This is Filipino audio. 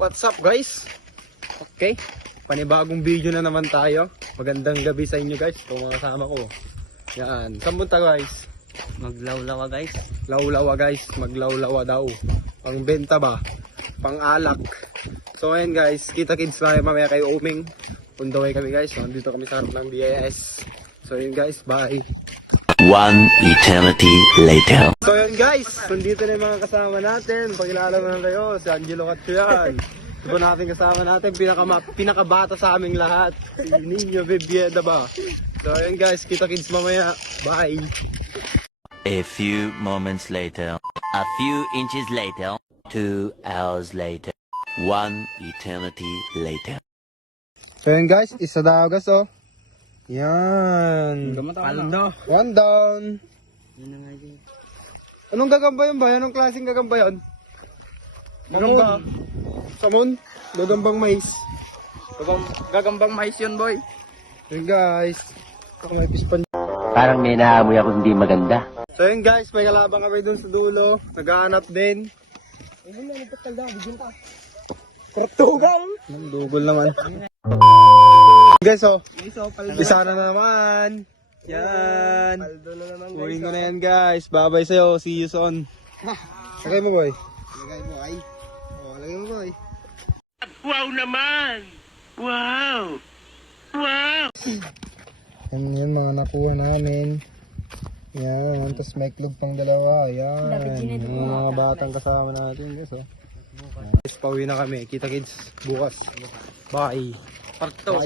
What's up guys? Okay, panibagong video na naman tayo. Magandang gabi sa inyo guys, kung mga kasama ko. Yan, saan punta guys? Maglawlawa guys. Lawlawa guys, maglawlawa daw. Pang benta ba? Pang alak. So ayan guys, kita kids mamaya kay Oming. On the way kami guys, so nandito kami sa harap ng DIS. So yun guys, bye. One eternity later. So yun guys, nandito na yung mga kasama natin. Pakilala mo na kayo, si Angelo Catcho yan. Ito natin kasama natin, pinakabata sa aming lahat. Si Nino Bebieda ba? So yun guys, kita kids mamaya. Bye! A few moments later. A few inches later. 2 hours later. One eternity later. So yun guys, isa daw guys oh. Yan. Paldo. One down. Anong gagamba yun ba? Anong klaseng gagamba yun? Gagamba? Samon? Gagambang mais. Gagambang mais yun, boy. Yun guys. Ako may pispan. Parang may naamoy ako hindi maganda. So yun guys, may kalabang kami dun sa dulo. Naghahanap din. Portugal! Dugol naman. Guys oh, isa na naman. Yan. Kunin ko na yan guys. Bye-bye sa'yo. See you soon. Lagay mo boy. Lagay mo ay. Oh, lagay mo boy. Wow naman! Wow! Wow! Yan mga nakuha namin. Yan. Tapos may club pang dalawa. Yan. Yung mga batang kasama natin guys oh. Guys, pauwi na kami. Kita kids bukas. Bye. Parto.